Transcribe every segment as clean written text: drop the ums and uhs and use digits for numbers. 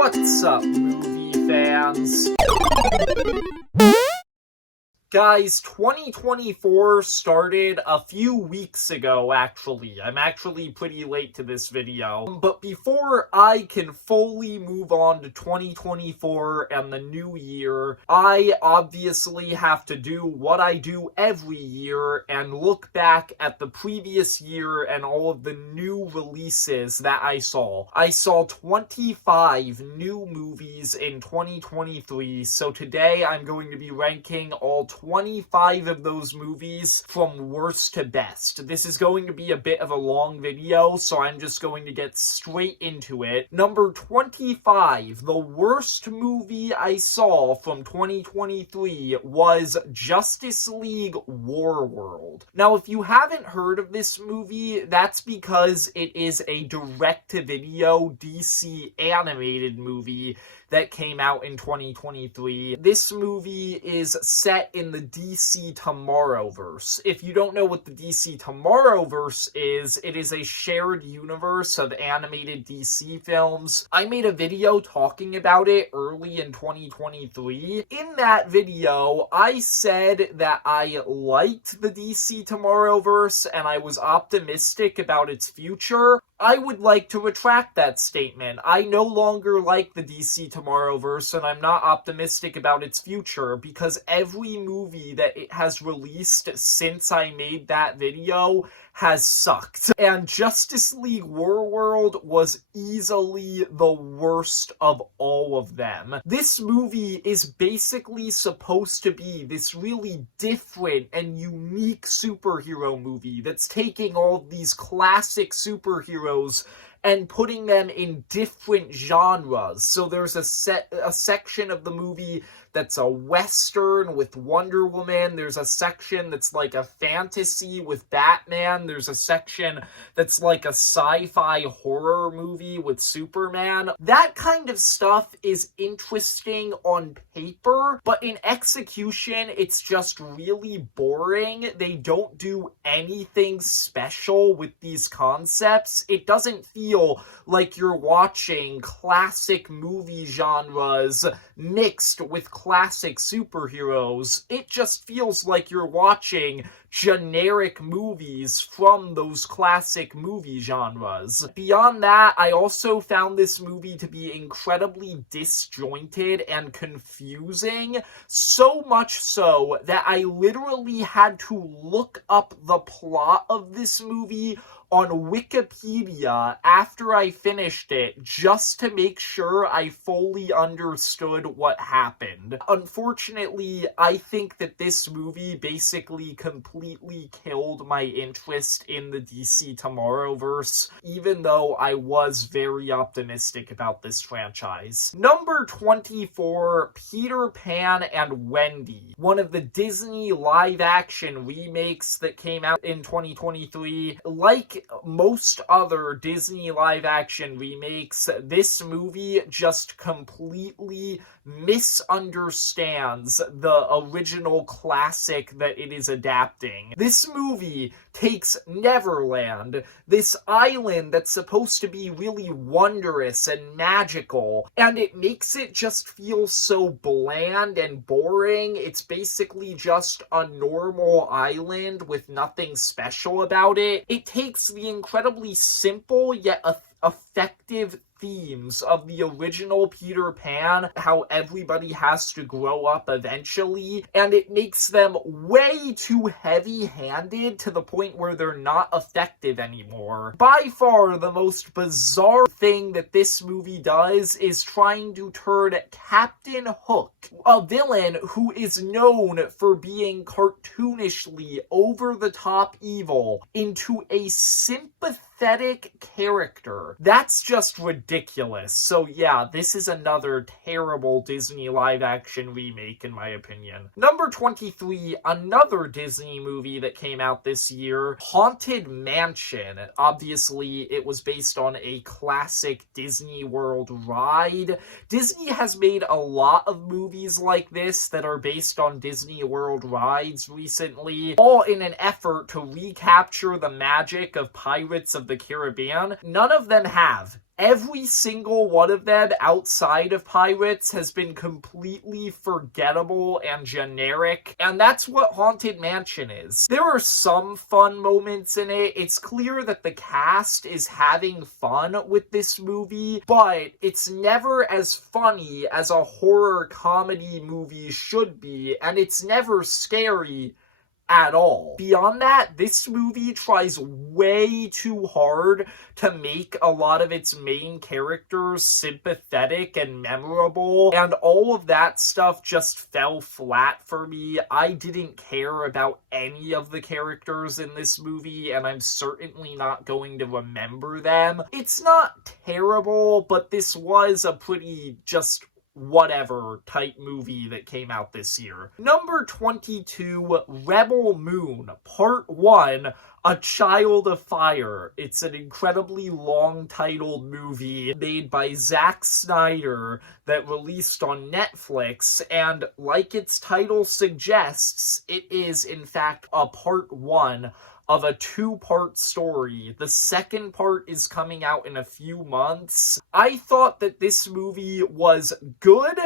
What's up, movie fans? Guys, 2024 started a few weeks ago, actually. I'm actually pretty late to this video. But before I can fully move on to 2024 and the new year, I obviously have to do what I do every year and look back at the previous year and all of the new releases that I saw. I saw 25 new movies in 2023, so today I'm going to be ranking all 25 of those movies from worst to best. This is going to be a bit of a long video, so I'm just going to get straight into it. Number 25, the worst movie I saw from 2023 was Justice League Warworld. Now, if you haven't heard of this movie, that's because it is a direct-to-video DC animated movie that came out in 2023. This movie is set in the DC Tomorrowverse. If you don't know what the DC Tomorrowverse is, it is a shared universe of animated DC films. I made a video talking about it early in 2023. In that video, I said that I liked the DC Tomorrowverse and I was optimistic about its future. I would like to retract that statement. I no longer like the DC Tomorrowverse, and I'm not optimistic about its future, because every movie that it has released since I made that video has sucked. And Justice League Warworld was easily the worst of all of them. This movie is basically supposed to be this really different and unique superhero movie that's taking all of these classic superheroes and putting them in different genres. So there's a section of the movie that's a Western with Wonder Woman. There's a section that's like a fantasy with Batman. There's a section that's like a sci-fi horror movie with Superman. That kind of stuff is interesting on paper, but in execution, it's just really boring. They don't do anything special with these concepts. It doesn't feel like you're watching classic movie genres mixed with classic superheroes. It just feels like you're watching generic movies from those classic movie genres. Beyond that, I also found this movie to be incredibly disjointed and confusing, so much so that I literally had to look up the plot of this movie on Wikipedia after I finished it, just to make sure I fully understood what happened. Unfortunately, I think that this movie basically completely killed my interest in the DC Tomorrowverse, even though I was very optimistic about this franchise. Number 24, Peter Pan and Wendy, one of the Disney live-action remakes that came out in 2023. Like most other Disney live-action remakes, this movie just completely misunderstands the original classic that it is adapting. This movie takes Neverland, this island that's supposed to be really wondrous and magical, and it makes it just feel so bland and boring. It's basically just a normal island with nothing special about it. It takes the incredibly simple yet effective themes of the original Peter Pan, how everybody has to grow up eventually, and it makes them way too heavy-handed to the point where they're not effective anymore. By far, the most bizarre thing that this movie does is trying to turn Captain Hook, a villain who is known for being cartoonishly over-the-top evil, into a sympathetic character. That's just ridiculous. So yeah, this is another terrible Disney live-action remake in my opinion. Number 23, another Disney movie that came out this year, Haunted Mansion. Obviously, it was based on a classic Disney World ride. Disney has made a lot of movies like this that are based on Disney World rides recently, all in an effort to recapture the magic of Pirates of the Caribbean, none of them have. Every single one of them outside of Pirates has been completely forgettable and generic, and that's what Haunted Mansion is. There are some fun moments in it. It's clear that the cast is having fun with this movie, but it's never as funny as a horror comedy movie should be, and it's never scary at all. Beyond that, this movie tries way too hard to make a lot of its main characters sympathetic and memorable, and all of that stuff just fell flat for me. I didn't care about any of the characters in this movie, and I'm certainly not going to remember them. It's not terrible, but this was a pretty just whatever type movie that came out this year. Number 22, Rebel Moon, Part 1, A Child of Fire. It's an incredibly long-titled movie made by Zack Snyder that released on Netflix, and like its title suggests, it is in fact a Part 1 of a two-part story. The second part is coming out in a few months. I thought that this movie was good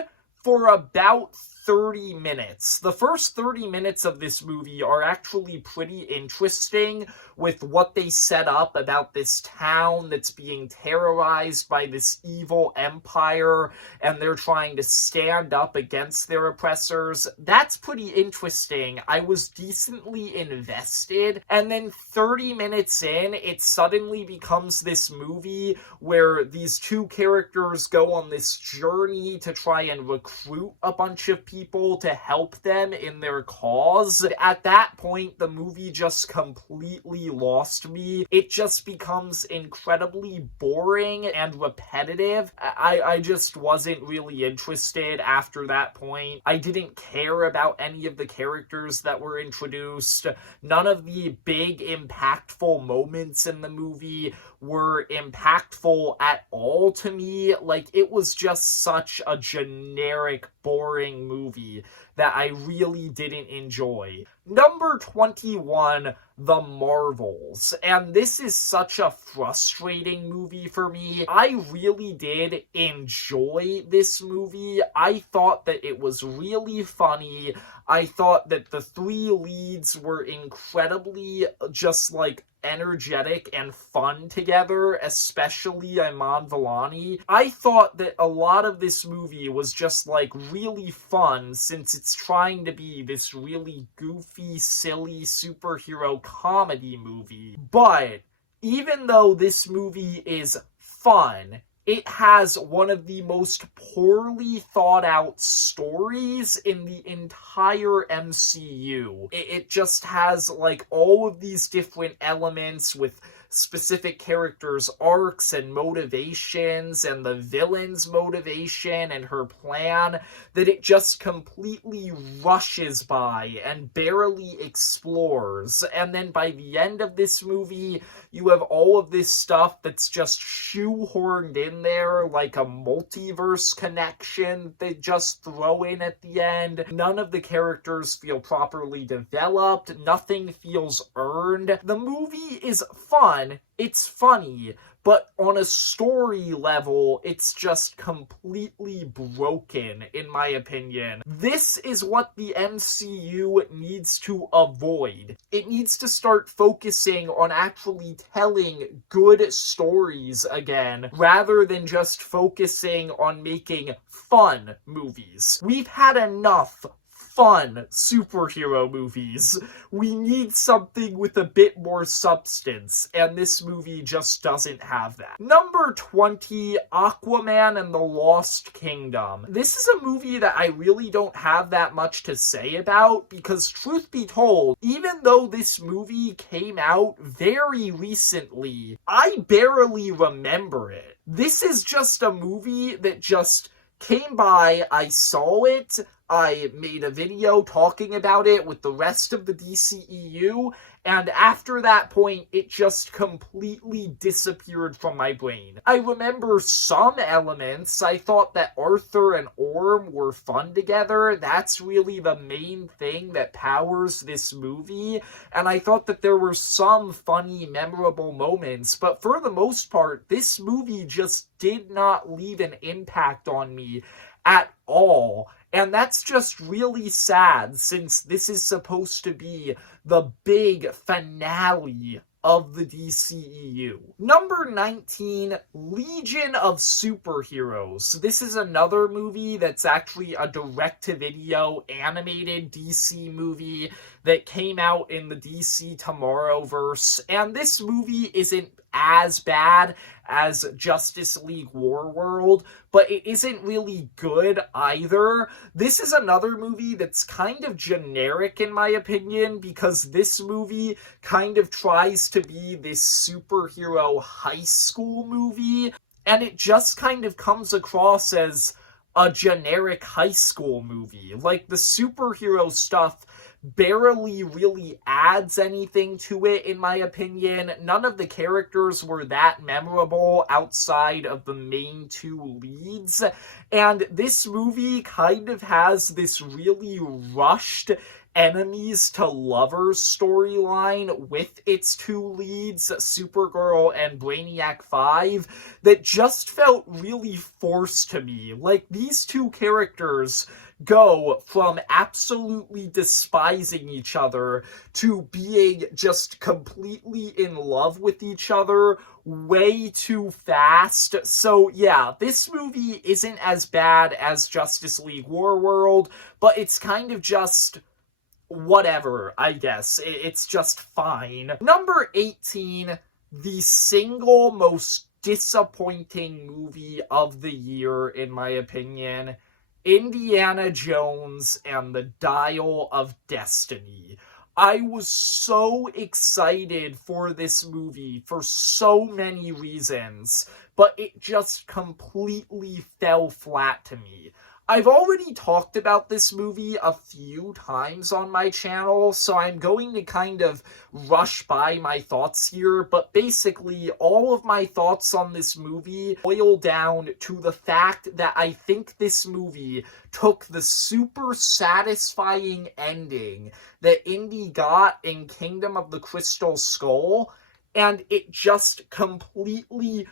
for about 30 minutes. The first 30 minutes of this movie are actually pretty interesting with what they set up about this town that's being terrorized by this evil empire, and they're trying to stand up against their oppressors. That's pretty interesting. I was decently invested, and then 30 minutes in, it suddenly becomes this movie where these two characters go on this journey to try and recruit a bunch of people to help them in their cause. At that point, the movie just completely lost me. It just becomes incredibly boring and repetitive. I just wasn't really interested after that point. I didn't care about any of the characters that were introduced. None of the big, impactful moments in the movie were impactful at all to me. Like, it was just such a generic, boring movie that I really didn't enjoy. Number 21, The Marvels. And this is such a frustrating movie for me. I really did enjoy this movie. I thought that it was really funny. I thought that the three leads were incredibly just like energetic and fun together, especially Iman Vellani. I thought that a lot of this movie was just like really fun since it's trying to be this really goofy, silly superhero comedy movie. But even though this movie is fun, it has one of the most poorly thought out stories in the entire MCU. It just has like all of these different elements with specific characters' arcs and motivations and the villain's motivation and her plan that it just completely rushes by and barely explores. And then by the end of this movie, you have all of this stuff that's just shoehorned in there like a multiverse connection they just throw in at the end. None of the characters feel properly developed. Nothing feels earned. The movie is fun. It's funny, but on a story level, it's just completely broken, in my opinion. This is what the MCU needs to avoid. It needs to start focusing on actually telling good stories again, rather than just focusing on making fun movies. We've had enough fun superhero movies. We need something with a bit more substance, and this movie just doesn't have that. Number 20, Aquaman and the Lost Kingdom. This is a movie that I really don't have that much to say about, because truth be told, even though this movie came out very recently, I barely remember it. This is just a movie that just came by, I saw it, I made a video talking about it with the rest of the DCEU, And after that point, it just completely disappeared from my brain. I remember some elements. I thought that Arthur and Orm were fun together. That's really the main thing that powers this movie. And I thought that there were some funny, memorable moments. But for the most part, this movie just did not leave an impact on me at all. And that's just really sad, since this is supposed to be the big finale of the DCEU. Number 19, Legion of Superheroes. This is another movie that's actually a direct-to-video animated DC movie that came out in the DC Tomorrowverse, and this movie isn't as bad as Justice League Warworld, but it isn't really good either. This is another movie that's kind of generic in my opinion, because this movie kind of tries to be this superhero high school movie, and it just kind of comes across as a generic high school movie. Like, the superhero stuff barely really adds anything to it, in my opinion. None of the characters were that memorable outside of the main two leads, and this movie kind of has this really rushed enemies to lovers storyline with its two leads, Supergirl and Brainiac 5, that just felt really forced to me. Like, these two characters go from absolutely despising each other to being just completely in love with each other way too fast. So yeah, this movie isn't as bad as Justice League Warworld, but it's kind of just whatever, I guess. It's just fine. Number 18, the single most disappointing movie of the year, in my opinion, Indiana Jones and the Dial of Destiny. I was so excited for this movie for so many reasons, but it just completely fell flat to me. I've already talked about this movie a few times on my channel, so I'm going to kind of rush by my thoughts here, but basically all of my thoughts on this movie boil down to the fact that I think this movie took the super satisfying ending that Indy got in Kingdom of the Crystal Skull, and it just completely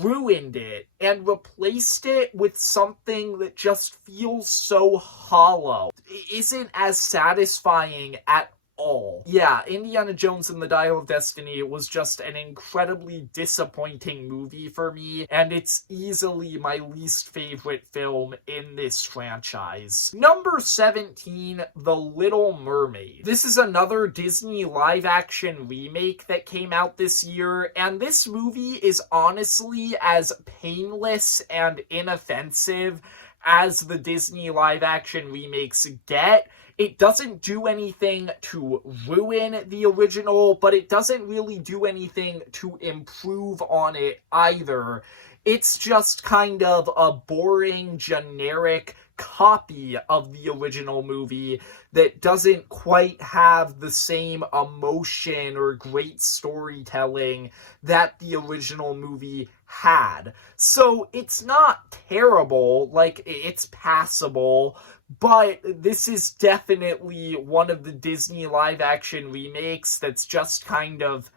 ruined it and replaced it with something that just feels so hollow. It isn't as satisfying at all. Yeah, Indiana Jones and the Dial of Destiny was just an incredibly disappointing movie for me, and it's easily my least favorite film in this franchise. Number 17, The Little Mermaid. This is another Disney live-action remake that came out this year, and this movie is honestly as painless and inoffensive as the Disney live-action remakes get. It doesn't do anything to ruin the original, but it doesn't really do anything to improve on it either. It's just kind of a boring, generic copy of the original movie that doesn't quite have the same emotion or great storytelling that the original movie had. So it's not terrible, like, it's passable, but this is definitely one of the Disney live-action remakes that's just kind of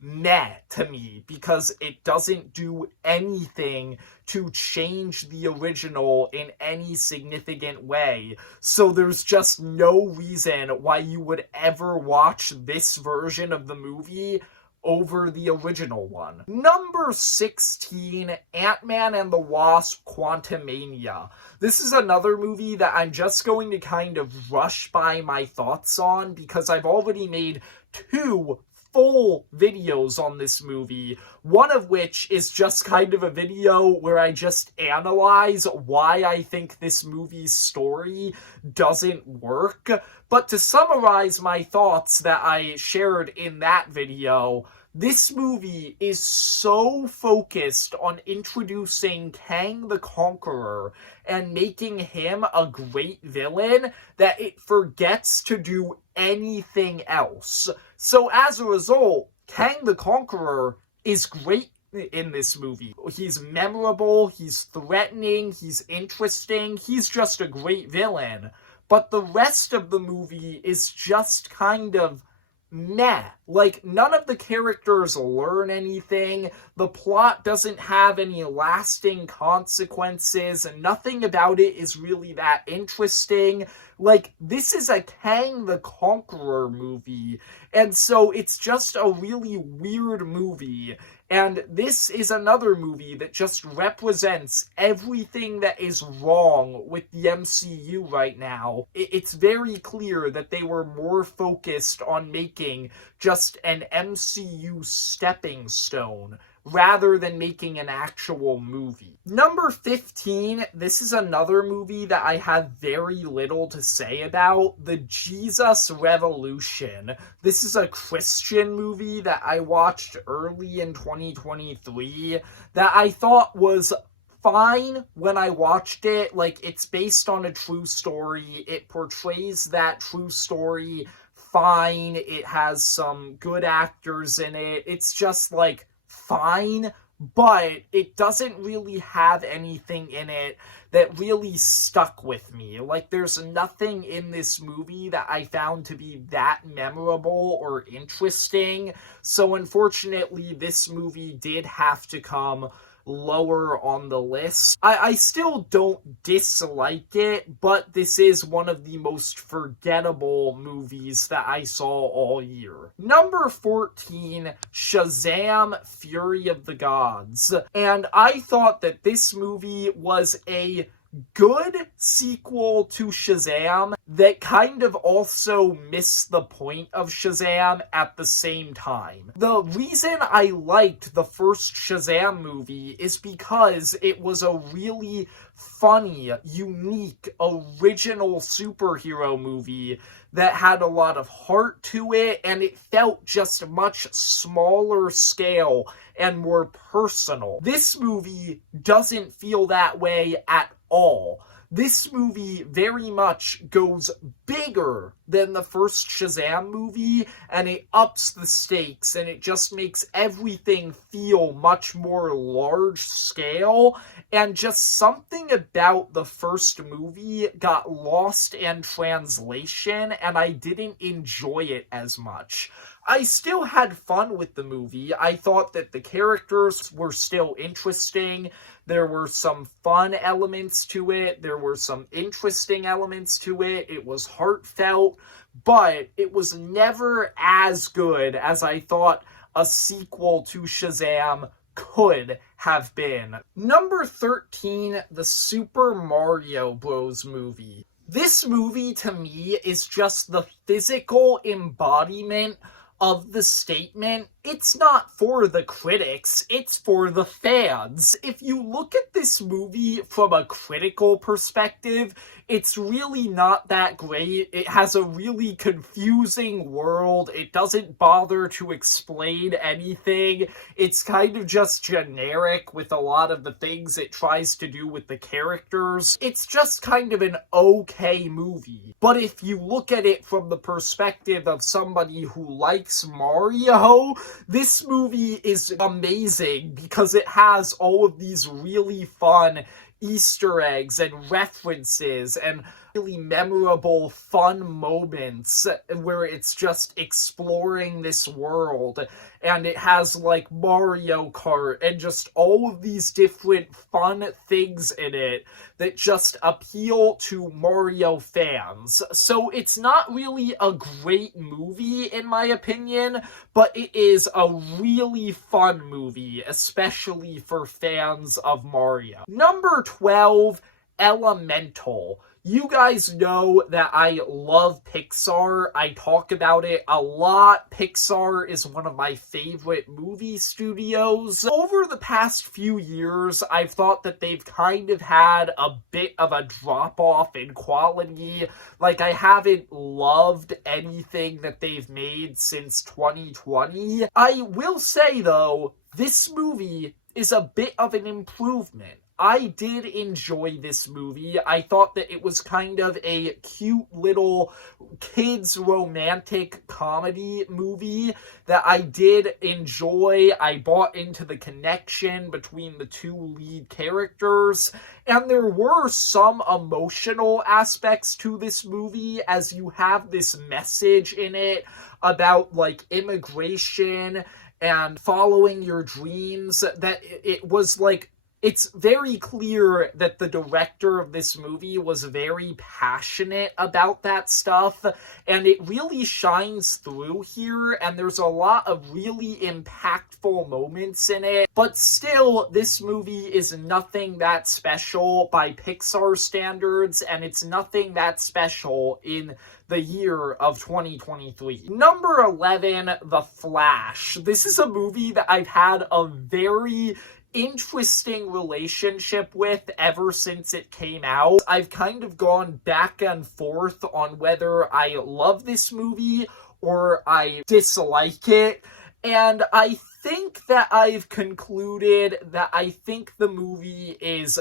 meh to me, because it doesn't do anything to change the original in any significant way. So there's just no reason why you would ever watch this version of the movie over the original one. Number 16, Ant-Man and the Wasp: Quantumania. This is another movie that I'm just going to kind of rush by my thoughts on, because I've already made 2 full videos on this movie, one of which is just kind of a video where I just analyze why I think this movie's story doesn't work. But to summarize my thoughts that I shared in that video, This movie is so focused on introducing Kang the Conqueror and making him a great villain that it forgets to do anything else. So as a result, Kang the Conqueror is great in this movie. He's memorable, he's threatening, he's interesting, he's just a great villain. But the rest of the movie is just kind of meh. Like, none of the characters learn anything, the plot doesn't have any lasting consequences, and nothing about it is really that interesting. Like, this is a Kang the Conqueror movie, and so it's just a really weird movie. And this is another movie that just represents everything that is wrong with the MCU right now. It's very clear that they were more focused on making just an MCU stepping stone rather than making an actual movie. Number 15, this is another movie that I have very little to say about, The Jesus Revolution. This is a Christian movie that I watched early in 2023 that I thought was fine when I watched it. Like, it's based on a true story. It portrays that true story fine. It has some good actors in it. It's just, like, fine, but it doesn't really have anything in it that really stuck with me. Like, there's nothing in this movie that I found to be that memorable or interesting. So unfortunately, this movie did have to come lower on the list. I still don't dislike it, but this is one of the most forgettable movies that I saw all year. Number 14, Shazam! Fury of the Gods. And I thought that this movie was a good sequel to Shazam that kind of also missed the point of Shazam at the same time. The reason I liked the first Shazam movie is because it was a really funny, unique, original superhero movie that had a lot of heart to it, and it felt just much smaller scale and more personal. This movie doesn't feel that way at all. This movie very much goes bigger than the first Shazam movie, and it ups the stakes, and it just makes everything feel much more large scale, and just something about the first movie got lost in translation, and I didn't enjoy it as much. I still had fun with the movie. I thought that the characters were still interesting. There were some fun elements to it. There were some interesting elements to it. It was heartfelt, but it was never as good as I thought a sequel to Shazam could have been. Number 13, the Super Mario Bros. Movie. This movie, to me, is just the physical embodiment of the statement, it's not for the critics, it's for the fans. If you look at this movie from a critical perspective, it's really not that great. It has a really confusing world. It doesn't bother to explain anything. It's kind of just generic with a lot of the things it tries to do with the characters. It's just kind of an okay movie. But if you look at it from the perspective of somebody who likes Mario, this movie is amazing because it has all of these really fun Easter eggs and references and really memorable, fun moments where it's just exploring this world, and it has like Mario Kart and just all of these different fun things in it that just appeal to Mario fans. So it's not really a great movie in my opinion, but it is a really fun movie, especially for fans of Mario. Number 12, Elemental. You guys know that I love Pixar. I talk about it a lot. Pixar is one of my favorite movie studios. Over the past few years, I've thought that they've kind of had a bit of a drop-off in quality. Like, I haven't loved anything that they've made since 2020. I will say, though, this movie is a bit of an improvement. I did enjoy this movie. I thought that it was kind of a cute little kids romantic comedy movie that I did enjoy. I bought into the connection between the two lead characters, and there were some emotional aspects to this movie, as you have this message in it about, like, immigration and following your dreams, that it was like, it's very clear that the director of this movie was very passionate about that stuff, and it really shines through here, and there's a lot of really impactful moments in it. But still, this movie is nothing that special by Pixar standards, and it's nothing that special in the year of 2023. Number 11, The Flash. This is a movie that I've had a very interesting relationship with ever since it came out. I've kind of gone back and forth on whether I love this movie or I dislike it, and I think that I've concluded that I think the movie is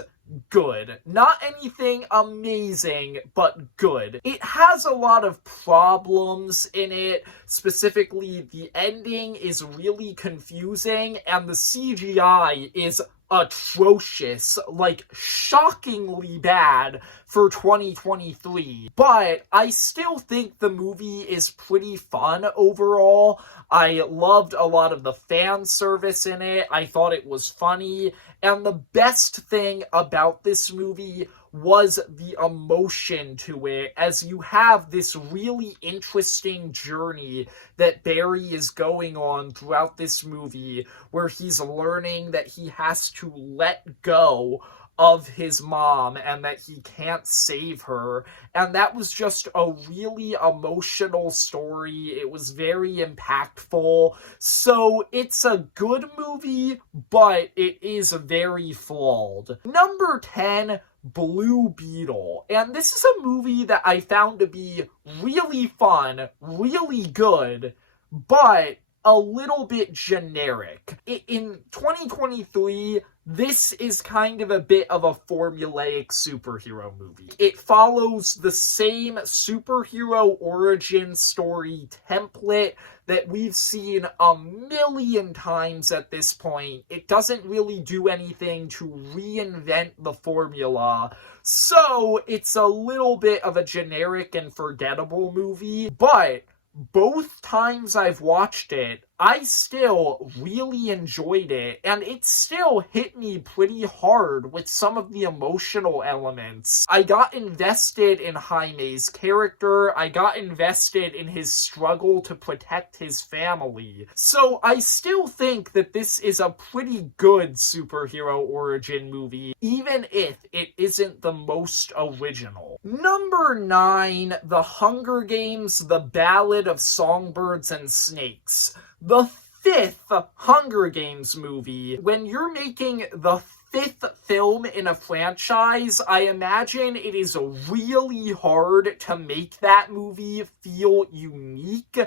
good. Not anything amazing, but good. It has a lot of problems in it. Specifically, the ending is really confusing, and the CGI is atrocious, like shockingly bad for 2023. But I still think the movie is pretty fun overall. I loved a lot of the fan service in it. I thought it was funny. And the best thing about this movie was the emotion to it, as you have this really interesting journey that Barry is going on throughout this movie, where he's learning that he has to let go of his mom and that he can't save her. And that was just a really emotional story. It was very impactful. So it's a good movie, but it is very flawed. Number 10, Blue Beetle. And this is a movie that I found to be really fun, really good, but a little bit generic. In 2023, this is kind of a bit of a formulaic superhero movie. It follows the same superhero origin story template that we've seen a million times at this point. It doesn't really do anything to reinvent the formula. So it's a little bit of a generic and forgettable movie, but both times I've watched it, I still really enjoyed it, and it still hit me pretty hard with some of the emotional elements. I got invested in Jaime's character, I got invested in his struggle to protect his family. So I still think that this is a pretty good superhero origin movie, even if it isn't the most original. Number 9, The Hunger Games: The Ballad of Songbirds and Snakes. The 5th Hunger Games movie. When you're making the 5th film in a franchise, I imagine it is really hard to make that movie feel unique.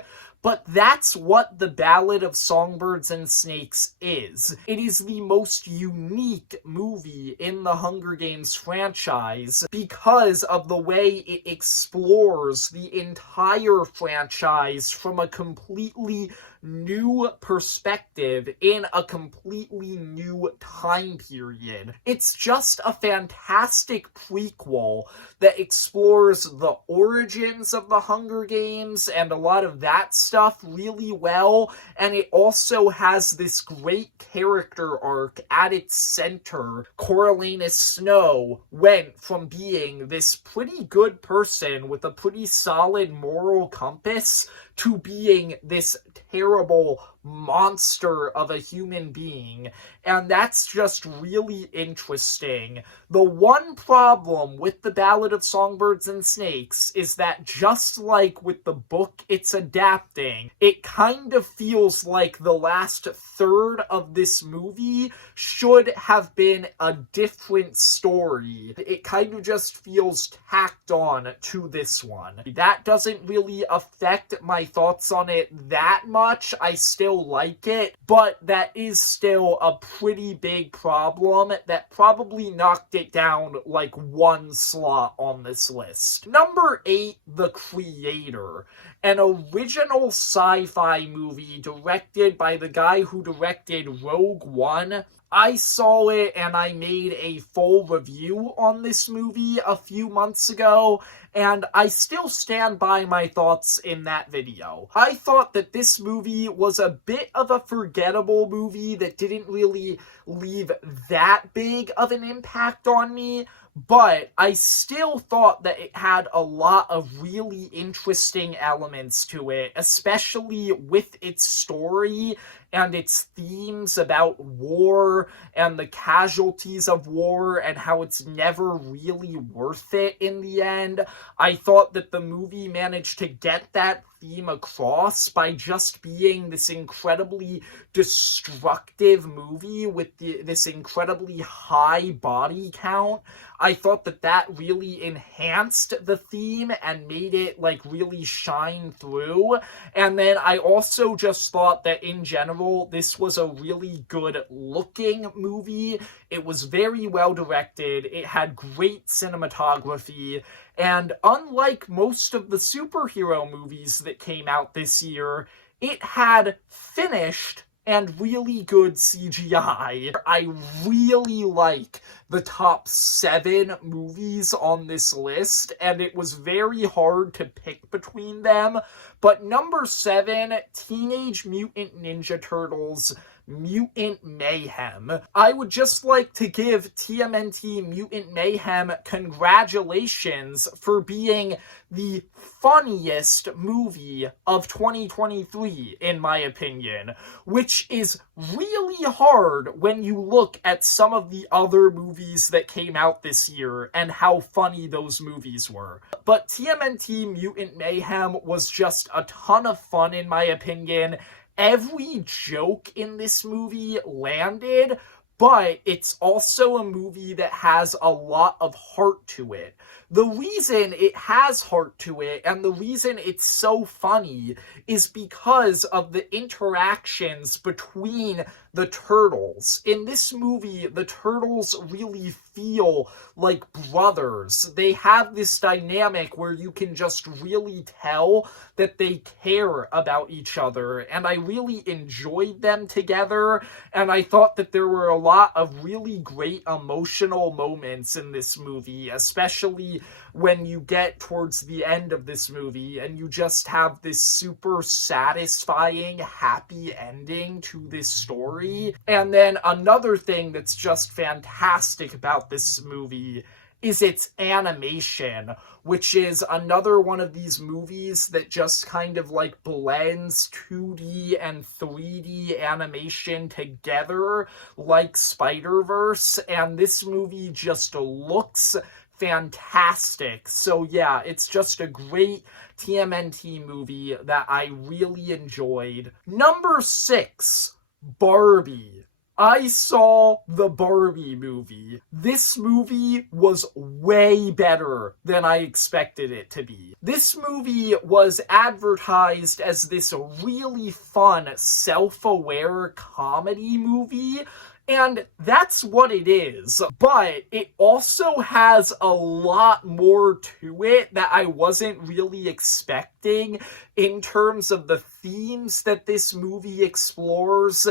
But that's what The Ballad of Songbirds and Snakes is. It is the most unique movie in the Hunger Games franchise because of the way it explores the entire franchise from a completely new perspective in a completely new time period. It's just a fantastic prequel that explores the origins of the Hunger Games and a lot of that stuff really well, and it also has this great character arc at its center. Coriolanus Snow went from being this pretty good person with a pretty solid moral compass to being this terrible monster of a human being, and that's just really interesting. The one problem with The Ballad of Songbirds and Snakes is that just like with the book it's adapting, it kind of feels like the last third of this movie should have been a different story. It kind of just feels tacked on to this one. That doesn't really affect my thoughts on it that much. I still like it, but that is still a pretty big problem that probably knocked it down like one slot on this list. Number 8, The Creator, an original sci-fi movie directed by the guy who directed Rogue One. I saw it and I made a full review on this movie a few months ago, and I still stand by my thoughts in that video. I thought that this movie was a bit of a forgettable movie that didn't really leave that big of an impact on me, but I still thought that it had a lot of really interesting elements to it, especially with its story and its themes about war and the casualties of war and how it's never really worth it in the end. I thought that the movie managed to get that theme across by just being this incredibly destructive movie with this incredibly high body count. I thought that that really enhanced the theme and made it like really shine through. And then I also just thought that in general, this was a really good looking movie. It was very well directed. It had great cinematography. And unlike most of the superhero movies that came out this year, it had finished and really good CGI. I really like the top 7 movies on this list, and it was very hard to pick between them. But number 7, Teenage Mutant Ninja Turtles Mutant Mayhem. I would just like to give TMNT Mutant Mayhem congratulations for being the funniest movie of 2023, in my opinion, which is really hard when you look at some of the other movies that came out this year and how funny those movies were. But TMNT Mutant Mayhem was just a ton of fun, in my opinion. Every joke in this movie landed, but it's also a movie that has a lot of heart to it. The reason it has heart to it and the reason it's so funny is because of the interactions between the turtles. In this movie, the turtles really feel like brothers. They have this dynamic where you can just really tell that they care about each other, and I really enjoyed them together, and I thought that there were a lot of really great emotional moments in this movie, especially when you get towards the end of this movie and you just have this super satisfying, happy ending to this story. And then another thing that's just fantastic about this movie is its animation, which is another one of these movies that just kind of like blends 2D and 3D animation together like Spider-Verse, and this movie just looks fantastic. So yeah, it's just a great TMNT movie that I really enjoyed. Number 6, Barbie. I saw the Barbie movie. This movie was way better than I expected it to be. This movie was advertised as this really fun, self-aware comedy movie, and that's what it is. But it also has a lot more to it that I wasn't really expecting in terms of the themes that this movie explores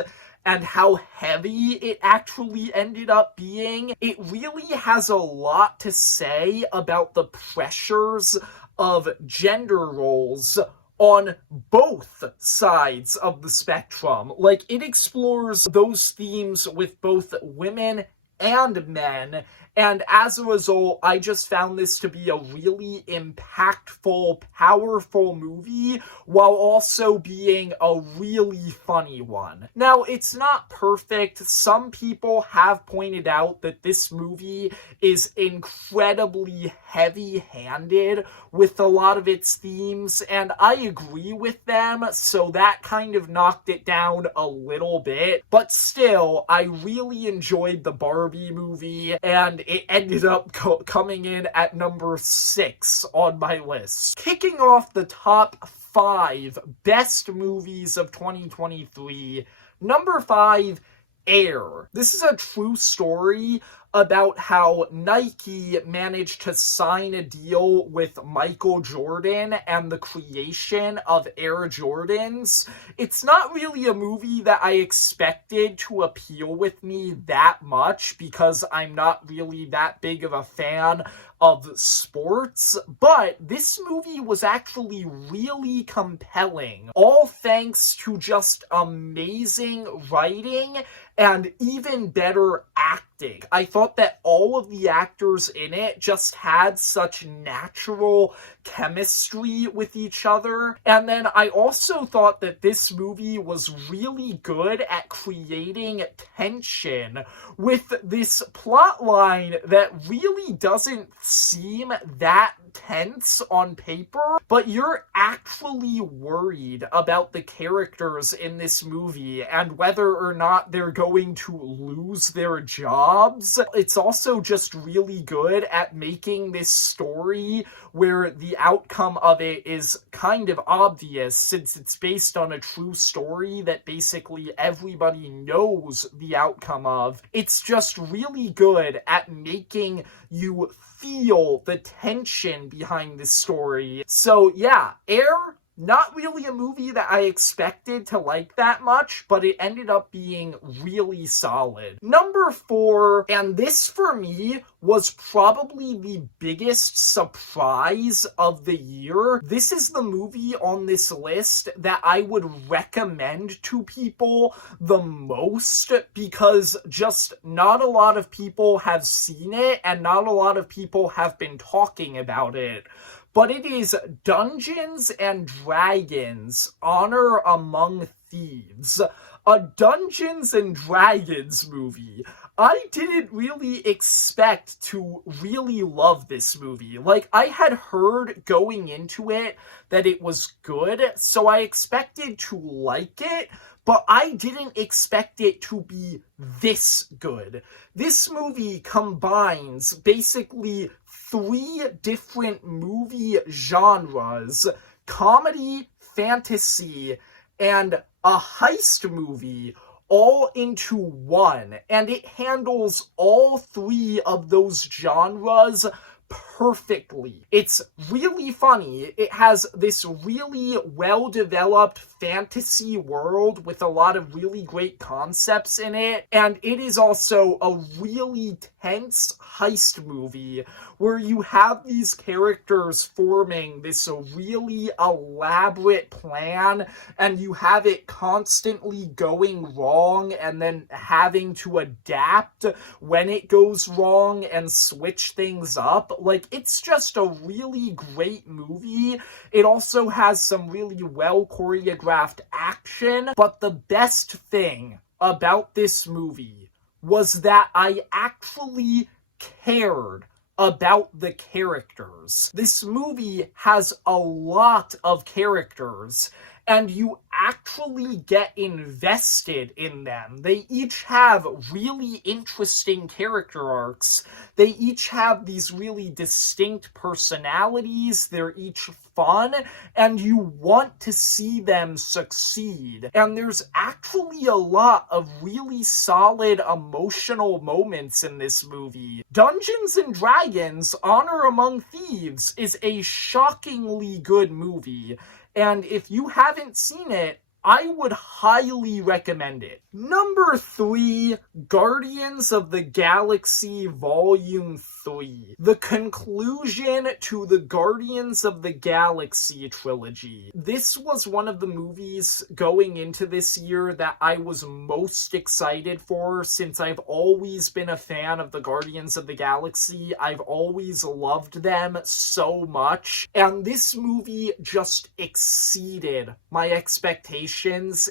and how heavy it actually ended up being. It really has a lot to say about the pressures of gender roles on both sides of the spectrum. Like, it explores those themes with both women and men, And as a result, I just found this to be a really impactful, powerful movie, while also being a really funny one. Now, it's not perfect. Some people have pointed out that this movie is incredibly heavy-handed with a lot of its themes, and I agree with them, so that kind of knocked it down a little bit. But still, I really enjoyed the Barbie movie, and it ended up coming in at number 6 on my list. Kicking off the top 5 best movies of 2023, number 5, Air. This is a true story about how Nike managed to sign a deal with Michael Jordan and the creation of Air Jordans. It's not really a movie that I expected to appeal with me that much because I'm not really that big of a fan of sports, but this movie was actually really compelling, all thanks to just amazing writing and even better acting. I thought that all of the actors in it just had such natural chemistry with each other. And then I also thought that this movie was really good at creating tension with this plot line that really doesn't seem that tense on paper, but you're actually worried about the characters in this movie and whether or not they're going to lose their jobs. It's also just really good at making this story where the outcome of it is kind of obvious, since it's based on a true story that basically everybody knows the outcome of. It's just really good at making you feel the tension behind this story. So yeah, Air, not really a movie that I expected to like that much, but it ended up being really solid. Number 4, and this for me was probably the biggest surprise of the year. This is the movie on this list that I would recommend to people the most because just not a lot of people have seen it and not a lot of people have been talking about it. But it is Dungeons and Dragons: Honor Among Thieves, a Dungeons and Dragons movie. I didn't really expect to really love this movie. Like, I had heard going into it that it was good, so I expected to like it, but I didn't expect it to be this good. This movie combines basically 3 different movie genres: comedy, fantasy, and a heist movie, all into one. And it handles all 3 of those genres perfectly. It's really funny. It has this really well-developed fantasy world with a lot of really great concepts in it, and it is also a really tense heist movie where you have these characters forming this really elaborate plan, and you have it constantly going wrong and then having to adapt when it goes wrong and switch things up. Like, it's just a really great movie. It also has some really well choreographed action, but the best thing about this movie was that I actually cared about the characters. This movie has a lot of characters, and you actually get invested in them. They each have really interesting character arcs. They each have these really distinct personalities. They're each fun, and you want to see them succeed. And there's actually a lot of really solid emotional moments in this movie. Dungeons and Dragons: Honor Among Thieves is a shockingly good movie. And if you haven't seen it, I would highly recommend it. Number 3, Guardians of the Galaxy Volume 3. The conclusion to the Guardians of the Galaxy trilogy. This was one of the movies going into this year that I was most excited for, since I've always been a fan of the Guardians of the Galaxy. I've always loved them so much, and this movie just exceeded my expectations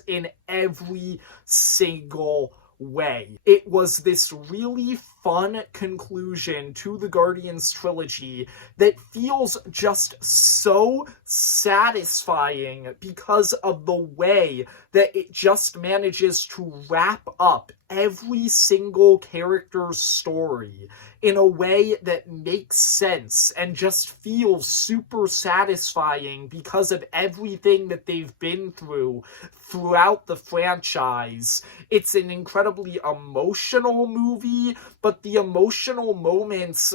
in every single way. It was this really fun conclusion to the Guardians trilogy that feels just so satisfying because of the way that it just manages to wrap up every single character's story in a way that makes sense and just feels super satisfying because of everything that they've been through throughout the franchise. It's an incredibly emotional movie, but the emotional moments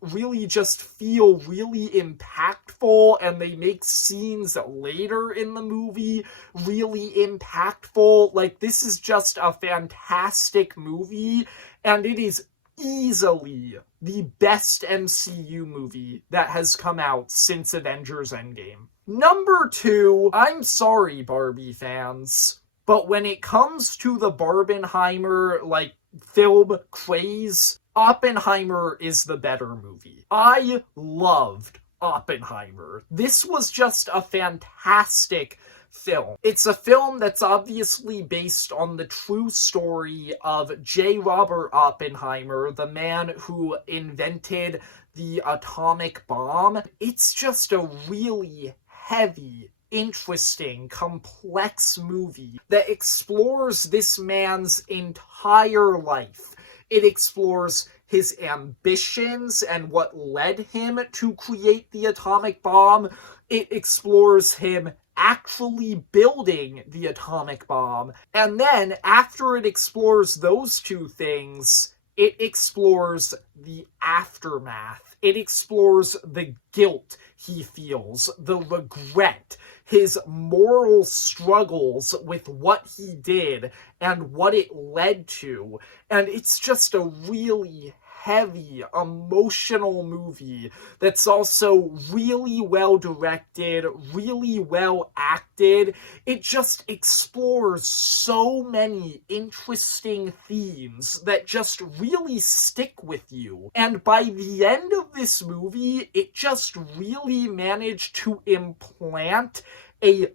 really just feel really impactful, and they make scenes later in the movie really impactful. This is just a fantastic movie, and it is easily the best MCU movie that has come out since Avengers Endgame. Number 2, I'm sorry, Barbie fans, but when it comes to the Barbenheimer, film craze, Oppenheimer is the better movie. I loved Oppenheimer. This was just a fantastic film. It's a film that's obviously based on the true story of J. Robert Oppenheimer, the man who invented the atomic bomb. It's just a really heavy, interesting, complex movie that explores this man's entire life. It explores his ambitions and what led him to create the atomic bomb. It explores him actually building the atomic bomb. And then, after it explores those two things, it explores the aftermath. It explores the guilt he feels, the regret, his moral struggles with what he did and what it led to. And it's just a really heavy, emotional movie that's also really well directed, really well acted. It just explores so many interesting themes that just really stick with you. And by the end of this movie, it just really managed to implant a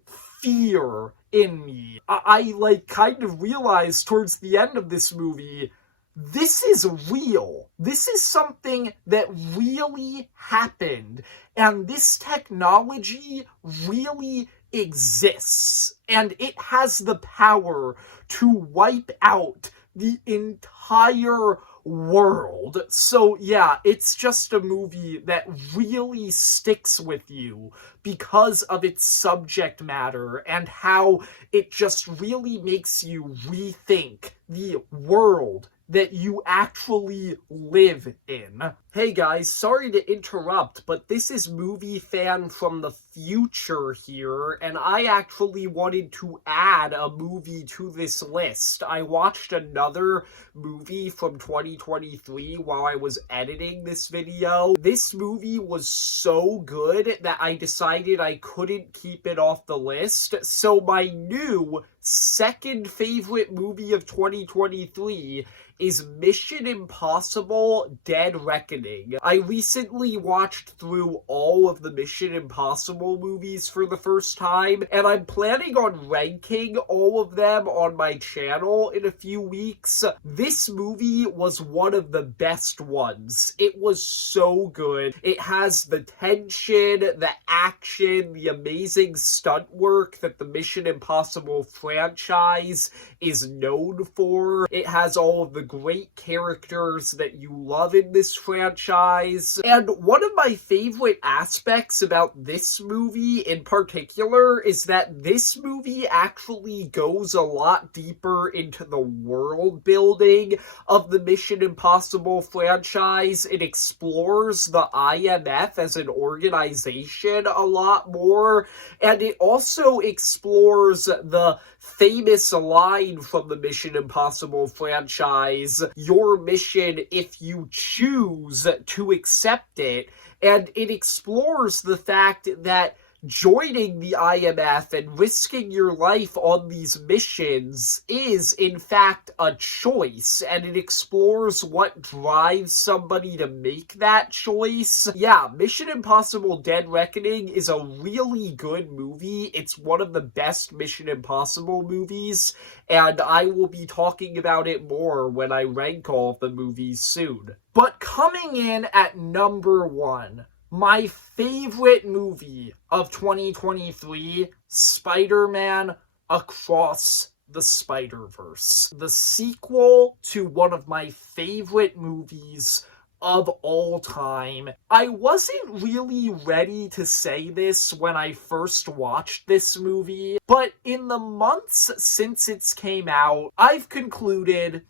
fear in me. I kind of realized towards the end of this movie, this is real. This is something that really happened. And this technology really exists. And it has the power to wipe out the entire world. So yeah, it's just a movie that really sticks with you because of its subject matter and how it just really makes you rethink the world that you actually live in. Hey guys, sorry to interrupt, but this is Movie Fan from the future here, and I actually wanted to add a movie to this list. I watched another movie from 2023 while I was editing this video. This movie was so good that I decided I couldn't keep it off the list, so my new second favorite movie of 2023 is Mission Impossible: Dead Reckoning. I recently watched through all of the Mission Impossible movies for the first time, and I'm planning on ranking all of them on my channel in a few weeks. This movie was one of the best ones. It was so good. It has the tension, the action, the amazing stunt work that the Mission Impossible franchise is known for. It has all of the great characters that you love in this franchise. franchise. And one of my favorite aspects about this movie in particular is that this movie actually goes a lot deeper into the world building of the Mission Impossible franchise. It explores the IMF as an organization a lot more, and it also explores the famous line from the Mission Impossible franchise, "Your mission if you choose to accept it," and it explores the fact that joining the IMF and risking your life on these missions is, in fact, a choice, and it explores what drives somebody to make that choice. Yeah, Mission Impossible Dead Reckoning is a really good movie. It's one of the best Mission Impossible movies, and I will be talking about it more when I rank all of the movies soon. But coming in at number 1, my favorite movie of 2023, Spider-Man Across the Spider-Verse. The sequel to one of my favorite movies of all time. I wasn't really ready to say this when I first watched this movie, but in the months since it's came out, I've concluded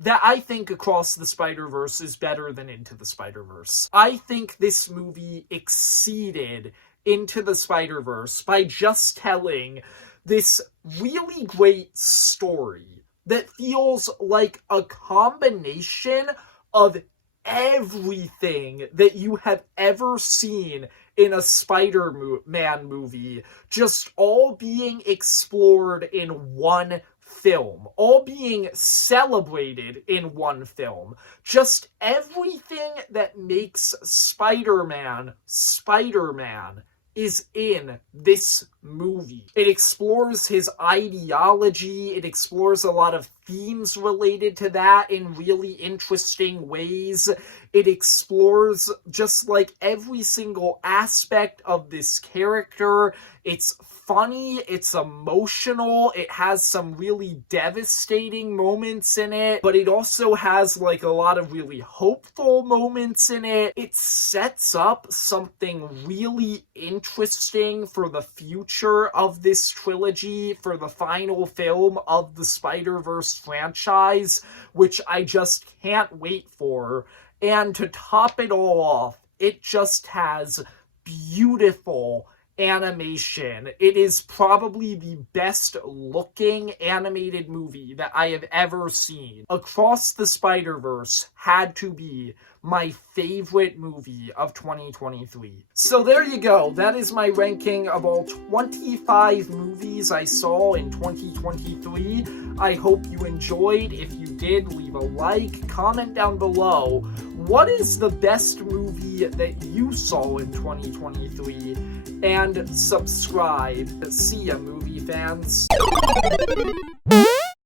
that I think Across the Spider-Verse is better than Into the Spider-Verse. I think this movie exceeded Into the Spider-Verse by just telling this really great story that feels like a combination of everything that you have ever seen in a Spider-Man movie, just all being explored in one film, all being celebrated in one film. Just everything that makes Spider-Man Spider-Man is in this movie. It explores his ideology, it explores a lot of themes related to that in really interesting ways. It explores just like every single aspect of this character. It's funny, it's emotional, it has some really devastating moments in it, but it also has like a lot of really hopeful moments in it. It sets up something really interesting for the future of this trilogy, for the final film of the Spider-Verse franchise, which I just can't wait for. And to top it all off, it just has beautiful animation. It is probably the best looking animated movie that I have ever seen. Across the Spider-Verse had to be my favorite movie of 2023. So there you go. That is my ranking of all 25 movies I saw in 2023. I hope you enjoyed. If you did, leave a like, comment down below. What is the best movie that you saw in 2023? And subscribe. See ya, movie fans.